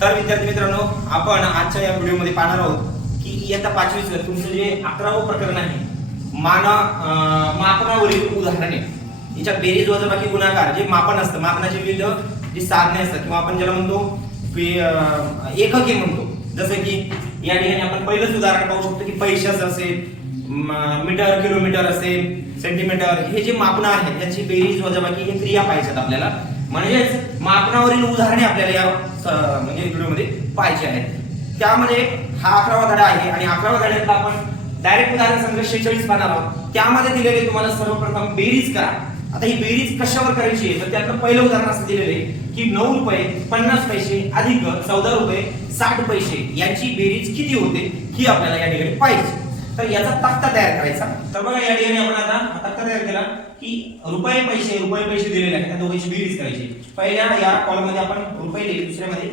तर विद्यार्थी मित्रांनो आपण आजच्या या व्हिडिओमध्ये पाहणार आहोत की इयत्ता पाचवीचं तुमचं जे अकरावं प्रकरण आहे मान मापनावरील उदाहरणे. याच्या बेरीज वजाबाकी गुणाकार जे मापन असतं मापनाचे विविध जे साधने असतात किंवा आपण ज्याला म्हणतो की, एकके म्हणतो. जसं की या ठिकाणी आपण पहिलंच उदाहरण पाहू शकतो की पैशाच असेल मीटर किलोमीटर असेल सेंटीमीटर हे जे मापनं आहेत त्याची बेरीज वजाबाकी हे क्रिया पाहिजेत आपल्याला. म्हणजेच मापनावरील उदाहरणे आपल्याला या म्हणजे व्हिडिओमध्ये पाहिजे आहेत. त्यामध्ये हा अकरावा धडा आहे आणि अकरावा धड्यातला आपण डायरेक्ट उदाहरण संघ शेहेचाळीस पाहणार आहोत. त्यामध्ये दिलेले तुम्हाला सर्वप्रथम बेरीज करा. आता ही बेरीज कशावर करायची आहे? तर त्यातलं पहिलं उदाहरण असं दिलेलं आहे की नऊ रुपये पन्नास पैसे अधिक चौदा रुपये साठ पैसे यांची बेरीज किती होते ही आपल्याला या ठिकाणी पाहिजे तर याचा तक्ता तयार करायचा. तर बघा या ठिकाणी आपण आता तक्ता तयार केला की रुपये पैसे रुपये पैसे दिलेले आहेत त्या दोघांची बेरीज करायची. पहिल्या या कॉलमध्ये आपण रुपये दिले दुसऱ्यामध्ये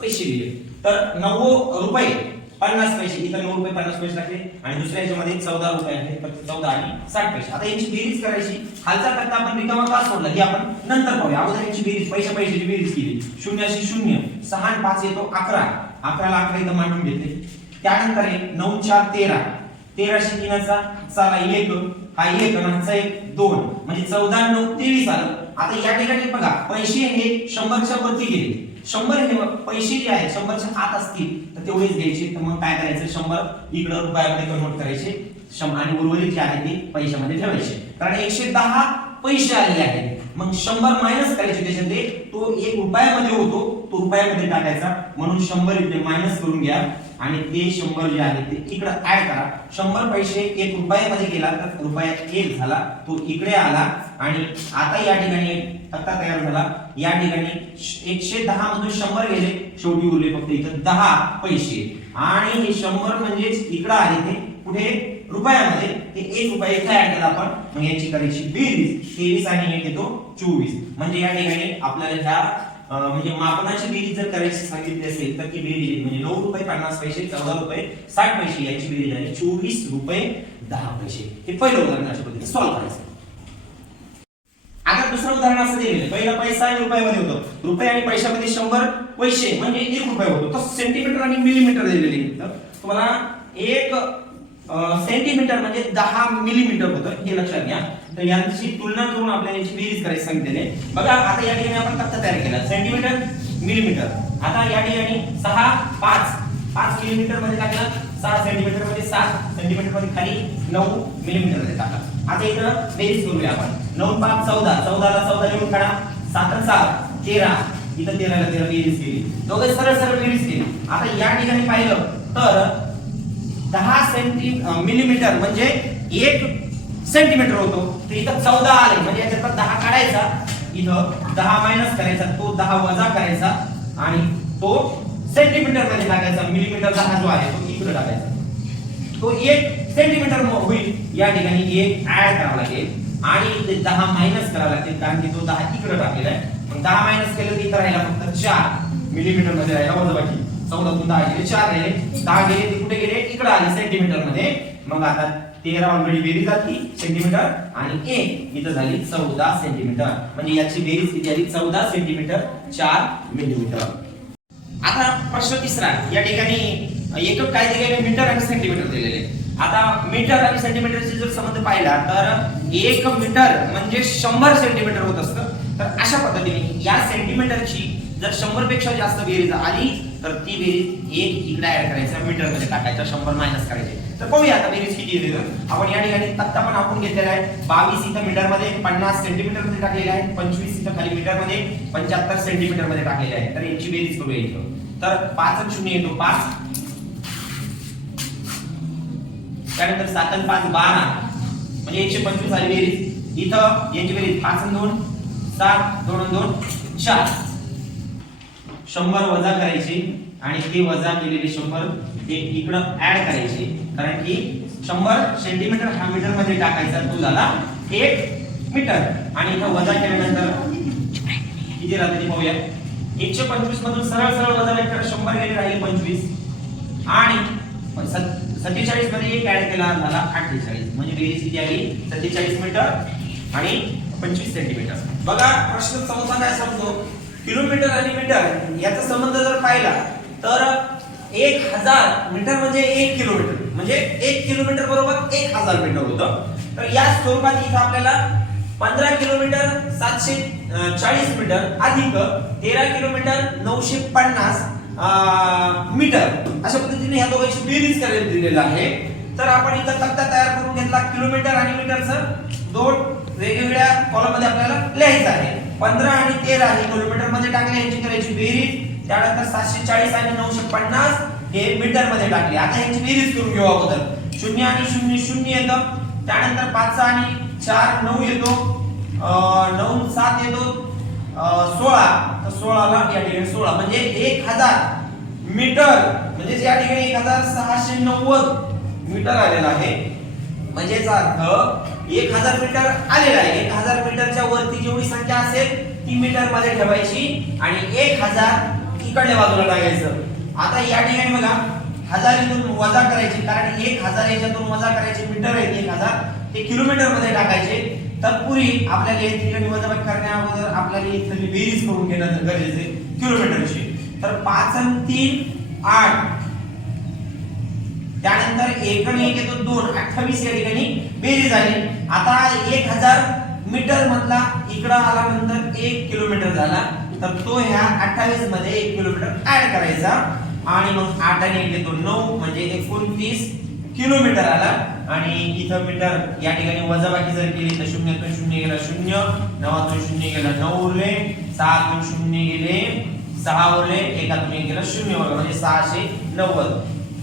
पैसे दिले. तर नऊ रुपये पन्नास पैसे इथं नऊ रुपये पन्नास पैसे टाकले आणि दुसऱ्या याच्यामध्ये चौदा रुपये आहे चौदा आणि साठ पैसे. आता यांची बेरीज करायची. खालचा तक्ता आपण रिकामा का सोडला की आपण नंतर पाहूया. अगोदर यांची बेरीज पैसे पैशाची बेरीज केली. शून्याशी शून्य सहा आणि पाच येतो अकरा. अकराला अकरा इथं मांडून घेतले. त्यानंतर आहे नऊ चार तेरा. तेराशे तीनाचा साला एक हा एक आणि एक दोन. म्हणजे चौदा नऊ तेवीस आलं. आता या ठिकाणी बघा पैसे हे शंभरच्या वरती गेले. शंभर हे पैसे जे आहेत शंभरच्या आत असतील तर तेवढेच घ्यायचे. तर मग काय करायचं? शंभर इकडं रुपयामध्ये कन्वर्ट करायचे. आणि उर्वरित जे आहे ते पैशामध्ये ठेवायचे. कारण एकशे दहा पैसे आलेले आहेत. मग शंभर मायनस करायचे. त्याच्यातले तो एक रुपयामध्ये होतो तो रुपयामध्ये टाकायचा. म्हणून शंभर इथे मायनस करून घ्या. आणि ते शंभर जे आहे ते इकडे ऍड करा? शंभर पैसे एक रुपयामध्ये गेला तर रुपया एक झाला तो इकडे आला आणि आता या ठिकाणी तक्ता तयार झाला. या ठिकाणी एकशे दहा मधून शंभर गेले. शेवटी उरले फक्त इथं दहा पैसे. आणि हे शंभर म्हणजेच इकडे आले ते कुठे? रुपयामध्ये. ते एक रुपया काय ऍड केला आपण. मग याची करायची बेरीज तेवीस आणि एक येतो चोवीस. म्हणजे या ठिकाणी आपल्याला ह्या म्हणजे मापनाची बेरीज जर करायची सांगितली असेल तर ती बेरीज म्हणजे नऊ रुपये पन्नास पैसे चौदा रुपये साठ पैसे याची बेरीज आहे. चोवीस रुपये दहा पैसे. हे पहिलं उदाहरण अशा पद्धतीने सॉल्व्ह करायचं. आता दुसरं उदाहरण असं दिलेलं आहे. पहिला पैसा आणि रुपयामध्ये होतं. रुपये आणि पैशामध्ये शंभर पैसे म्हणजे एक रुपये होतो. तर सेंटीमीटर आणि मिलीमीटर दिलेले तुम्हाला एक सेंटीमीटर म्हणजे दहा मिलीमीटर होतं. हे लक्षात घ्या. तर यांची तुलना करून आपल्याला याची बेरीज करायची सांगितलेली बघा आता या ठिकाणी आपण तक्ता तयार केला. सेंटीमीटर मिलीमीटर आता या ठिकाणी सहा पाच. पाच मिलीमीटरमध्ये टाकलं सहा सेंटीमीटरमध्ये सात. सेंटीमीटरमध्ये खाली नऊ मिलीमीटरमध्ये टाकलं. आता इथं बेरीज करूया आपण. नऊ पाच चौदा. चौदाला चौदा लिहून काढा. सात सात. तेरा. इथं तेराला तेरा बेरीज केली. दोघे सरळ सरळ बेरीज केली. आता या ठिकाणी पाहिलं तर सेंटी मिलीमीटर म्हणजे एक सेंटीमीटर होतो. तर इथं चौदा आले. म्हणजे याच्यात दहा काढायचा. इथं दहा मायनस करायचा. तो दहा वजा करायचा. आणि तो सेंटीमीटरमध्ये टाकायचा. मिलीमीटर दहा जो आहे तो इकडे टाकायचा. तो एक सेंटीमीटर होईल. या ठिकाणी एक ऍड करावा लागेल. आणि ते दहा मायनस करावं लागेल कारण की तो दहा इकडे टाकलेला आहे. मग दहा मायनस केलं तर इथं राहिला फक्त चार मिलीमीटरमध्ये राहिला वजाबाकी. चौदा तून दहा गेले चार राहिले दहा गेले ते कुठे गेले? इकडे आले सेंटीमीटरमध्ये. मग आता तेरा ऑलरेडी बेरीज झाली सेंटीमीटर आणि एक इथं झाली चौदा सेंटीमीटर म्हणजे याची बेरीज किती झाली चौदा सेंटीमीटर चार मिलीमीटर आता प्रश्न तिसरा. या ठिकाणी एकक काय दिलेले मीटर आणि सेंटीमीटर दिलेले. आता मीटर आणि सेंटीमीटरचे जर संबंध पाहिला तर एक मीटर म्हणजे शंभर सेंटीमीटर होत असतं. तर अशा पद्धतीने या सेंटीमीटरची जर शंभरपेक्षा जास्त बेरीज आली तर ती बेरीज एक इकडे ऍड करायचा मीटरमध्ये टाकायचा शंभर मायनस करायचे. तर पाहूया आता बेरीज किती येते आपण या ठिकाणी तक्ता पण आपण घेतलेला आहे. बावीस इथं मीटरमध्ये पन्नास सेंटीमीटरमध्ये टाकलेले आहे. पंचवीस इथं खाली मीटरमध्ये पंच्याहत्तर सेंटीमीटरमध्ये टाकलेला आहे. तर याची बेरीज करूया इथं. तर पाच शून्य येतो. पाच. त्यानंतर सात आणि पाच बारा. म्हणजे एकशे पंचवीस आली बेरीज. इथं याची बेरीज पाच दोन सात दोन दोन चार. शंभर वजा करायचे आणि ते वजा केलेले शंभर ते इकडं ऍड करायचे. कारण की शंभर सेंटीमीटर हा मीटरमध्ये टाकायचा तो झाला एक मीटर आणि इथं वजा केल्यानंतर किती राहते ते पाहूया? एकशे पंचवीस मधून सरळ सरळ वजा केल्यानंतर शंभर गेले राहिले पंचवीस. आणि सत्तेचाळीसमध्ये एक ऍड केला झाला अठ्ठेचाळीस. म्हणजे बेरीज किती आली? सत्तेचाळीस मीटर आणि पंचवीस सेंटीमीटर बघा प्रश्न चौथा काय सांगतो? किलोमीटर आणि मीटर याचा संबंध जर पाहिला तर एक हजार मीटर म्हणजे एक किलोमीटर. म्हणजे एक किलोमीटर बरोबर एक हजार मीटर होतं. तर या स्वरूपात इथं आपल्याला पंधरा किलोमीटर सातशे चाळीस मीटर अधिक तेरा किलोमीटर नऊशे पन्नास मीटर अशा पद्धतीने ह्या दोघांची बेरीज करायला दिलेलं आहे. तर आपण इथं तक्ता तयार करून घेतला किलोमीटर आणि मीटरचं. दोन वेगवेगळ्या कॉलममध्ये आपल्याला लिहायचं आहे. पंधरा आणि तेरा हे किलोमीटर मध्ये टाकले यांची करायची बेरीज. त्यानंतर सातशे चाळीस आणि नऊशे पन्नास हे मीटरमध्ये टाकले. आता यांची बेरीज करून घेऊ अगोदर. शून्य आणि शून्य शून्य येतं. त्यानंतर पाच आणि चार नऊ येतो. नऊ सात येतो. सोळा. तर सोळाला या ठिकाणी सोळा. म्हणजे एक हजार मीटर. म्हणजे या ठिकाणी एक हजार सहाशे नव्वद मीटर आलेला आहे. म्हणजेच अर्थ एक हजार मीटर आलेला आहे. एक हजार मीटरच्या वरती जेवढी संख्या असेल ती मीटरमध्ये ठेवायची आणि एक हजार इकडल्या बाजूला टाकायचं. आता या ठिकाणी बघा हजार इथून वजा करायची कारण एक हजार याच्यातून वजा करायचे मीटर आहेत एक हजार ते किलोमीटरमध्ये टाकायचे. तत्पूर्वी आपल्याला या ठिकाणी वजाबाकी करण्या अगोदर आपल्याला इथली बेरीज करून घेणं गरजेचे किलोमीटरची तर पाच आणि तीन आठ. त्यानंतर एक आणि एक येतो दोन. अठ्ठावीस या ठिकाणी बेरीज आली. आता एक हजार मीटर मधला इकडं आल्यानंतर एक किलोमीटर झाला. तर तो ह्या अठ्ठावीसमध्ये एक किलोमीटर ऍड करायचा. आणि मग आठ आणि एक येतो नऊ म्हणजे एकोणतीस किलोमीटर आला. आणि इथं मीटर या ठिकाणी वजाबाकी जर केली तर शून्यातून शून्य गेला शून्य नवातून शून्य गेला नऊ उरले सहातून शून्य गेले सहा उरले एकातून एक गेला शून्य उरला म्हणजे सहाशे नव्वद.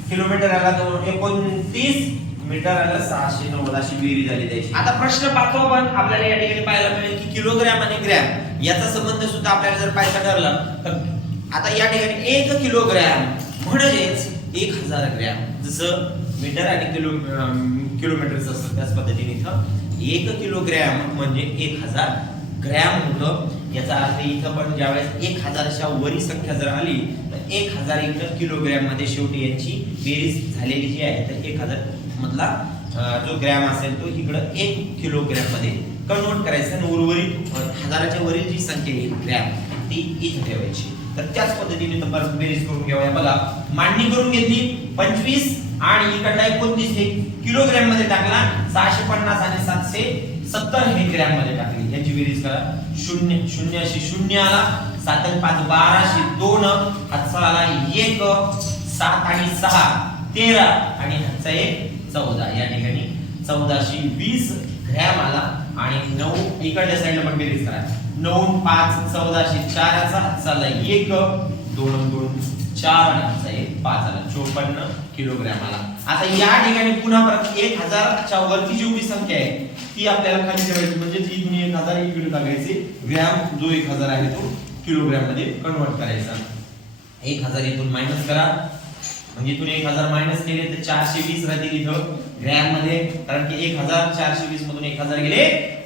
किलोमीटर आला दोन एकोणतीस मीटरला सहाशे नव्वद अशी बेरीज झाली त्याची. आता प्रश्न पाहतो आपण आपल्याला या ठिकाणी पाहायला मिळेल की किलोग्रॅम आणि ग्रॅम याचा संबंध सुद्धा आपल्याला जर पाहायचा ठरला तर आता या ठिकाणी एक किलोग्रॅम म्हणजेच एक हजार ग्रॅम. जसं मीटर आणि किलो किलोमीटरचं असतं त्याच पद्धतीने इथं. एक किलोग्रॅम म्हणजे एक हजार ग्रॅम होतं. याचा अर्थ इथं पण ज्यावेळेस एक हजारच्या वरी संख्या जर आली तर एक हजार इकडं किलोग्रॅममध्ये शेवटी यांची बेरीज झालेली जी आहे तर एक हजार मधला जो ग्रॅम असेल तो इकडं एक किलोग्रॅममध्ये कन्वर्ट करायचा आणि उर्वरित हजाराच्या वरील जी संख्या येईल ग्रॅम ती इथं ठेवायची. तर त्याच पद्धतीने तर बेरीज करून घेऊया बघा मांडणी करून घेतली पंचवीस आणि इकडला एकोणतीस हे किलोग्रॅममध्ये टाकला सहाशे पन्नास आणि सातशे सत्तर हे ग्रॅममध्ये टाकली. याची बेरीज करा. शून्य शून्य अशी शून्य आला सात आणि पाच बाराशे दोन हातचा आला एक सात आणि सहा तेरा आणि हातचा एक चौदा या ठिकाणी चौदाशे वीस ग्रॅम आला आणि नऊ इकडच्या साईडला पण बेरीज करा. नऊ पाच चौदाशे चाराचा हातचा एक दोन दोन चार हातचा एक पाच आला. चोपन्न किलोग्रॅम आला. आता या ठिकाणी पुन्हा परत एक हजारच्या वरती जेवढी संख्या आहे ती आपल्याला खाली ठेवायची म्हणजे इथून एक हजार इकडे टाकायचे. ग्रॅम जो एक हजार आहे तो किलोग्रॅममध्ये कन्वर्ट करायचा. एक हजार इथून मायनस करा. म्हणजे इथून एक हजार मायनस केले तर चारशे वीस राहतील इथं ग्रॅममध्ये. कारण की एक हजार चारशे वीस मधून एक हजार गेले.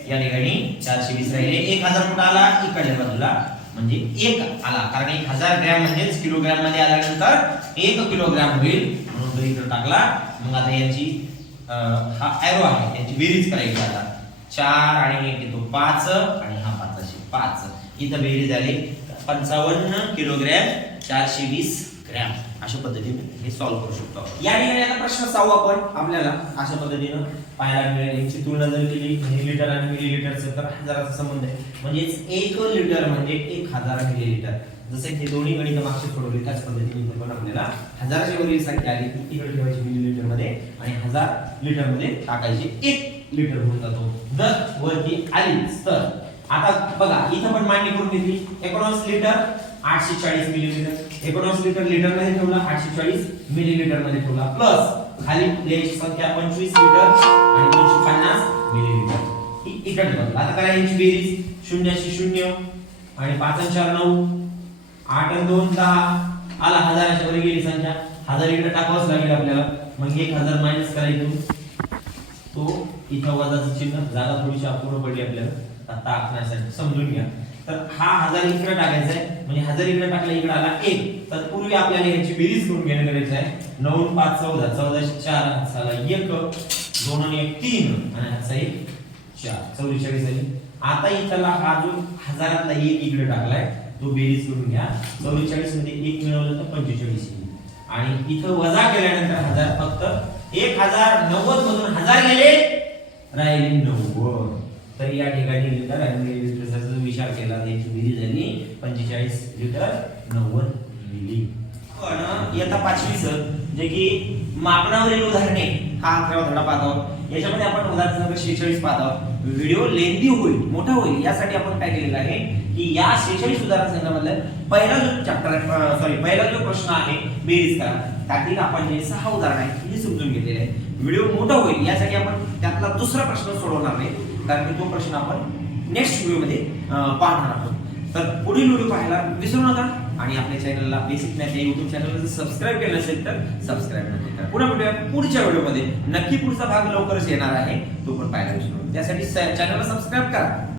या ठिकाणी चारशे वीस राहिले. एक हजार कुठं आला? इकडल्या बाजूला. म्हणजे एक आला. कारण एक हजार ग्रॅम म्हणजेच किलोग्रॅममध्ये आल्यानंतर एक किलोग्रॅम होईल. म्हणून तो इकडे टाकला. मग आता याची हा एरो आहे. याची बेरीज करायची आता. चार आणि एक येतो पाच आणि हा पाच असे पाच. इथं बेरीज झाली पंचावन्न किलोग्रॅम चारशे वीस ग्रॅम अशा पद्धतीने हे सॉल्व्ह करू शकतो या ठिकाणी आता प्रश्न सहावा आपण आपल्याला अशा पद्धतीनं पाहायला मिळेल. यांची तुलना जर केली लिटर आणि मिलीलीटरचं तर हजाराचा संबंध आहे. म्हणजेच एक लिटर म्हणजे एक हजार मिलीलीटर जसे की दोन्ही गणित मागचे सोडवले त्याच पद्धतीने पण आपल्याला हजाराची वरील संख्या आली ती तिकडे ठेवायची मिलीलीटरमध्ये आणि हजार लिटरमध्ये टाकायची एक लिटर होऊन जातो. जर वरती आलीच तर. आता बघा इथं पण मांडणी करून घेतली. एकोणीस लिटर आठशे चाळीस मिलीमीटर एकोणीस लिटर लिटरमध्ये ठेवला आठशे चाळीस मिलीमीटरमध्ये ठेवला. प्लस खाली द्यायची संख्या पंचवीस लिटर आणि दोनशे पन्नास मिलीमीटर ही इकडे बघा. आता करा यांची बेरीज? शून्याशी शून्य आणि पाच चार नऊ. आठ आणि दोन दहा. आला हजाराच्या वर गेली संख्या. हजार इकडे टाकावंच लागेल आपल्याला. मग एक हजार मायनस करायचं तो इथं वजाचं चिन्ह जागा थोडीशी अपूर्ण पडली आपल्याला. आता आखण्यासाठी समजून घ्या. तर हा हजार इकडे टाकायचा आहे. म्हणजे हजार इकडे टाकला इकडे आला एक. तर पूर्वी आपल्याला याची बेरीज करून घेणं गरजेचं आहे. नऊ पाच चौदा. चौदाशे चार हातचा एक. दोन आणि एक तीन. आणि हातचा एक चार. चौवेचाळीस आली आता इथला हा जो हजारातला एक इकडे टाकलाय तो बेरीज करून घ्या. चौवेचाळीसमध्ये एक मिळवलं तर पंचेचाळीस येईल आणि इथं वजा केल्यानंतर हजार फक्त एक हजार नव्वद मधून हजार गेले. राहिले नव्वद. तर या ठिकाणी लिटर आणि लिटरचा विचार केला. त्याची विधी झाली पंचेचाळीस लिटर नव्वद मिली. हो पण इयत्ता पाचवीच जे की मापनावरील उदाहरणे. हा अकरावा धडा पाहत. आहोत याच्यामध्ये आपण उदाहरण क्रमांक शेहेचाळीस पाहत. आहोत व्हिडिओ लेंदी होईल मोठा होईल यासाठी आपण काय केलेलं आहे की या शेहेचाळीस उदाहरण संघामधलं पहिला जो चॅप्टर सॉरी पहिला जो प्रश्न आहे बेरीज करा. त्यातील आपण जे सहा उदाहरण आहे हे समजून घेतलेले आहे व्हिडिओ मोठा होईल यासाठी आपण त्यातला दुसरा प्रश्न सोडवणार नाही. कारण की तो प्रश्न आपण नेक्स्ट व्हिडिओमध्ये पाहणार आहोत. तर पुढील व्हिडिओ पाहायला विसरू नका आणि आपल्या चॅनलला बेसिक मॅथ या युट्यूब चॅनलला जर सबस्क्राईब केलं नसेल तर सबस्क्राईब नक्की करा पुन्हा भेटूया पुढच्या व्हिडिओमध्ये नक्की पुढचा भाग लवकरच येणार आहे. तो पण पाहायला विसरू त्यासाठी चॅनलला सबस्क्राईब करा.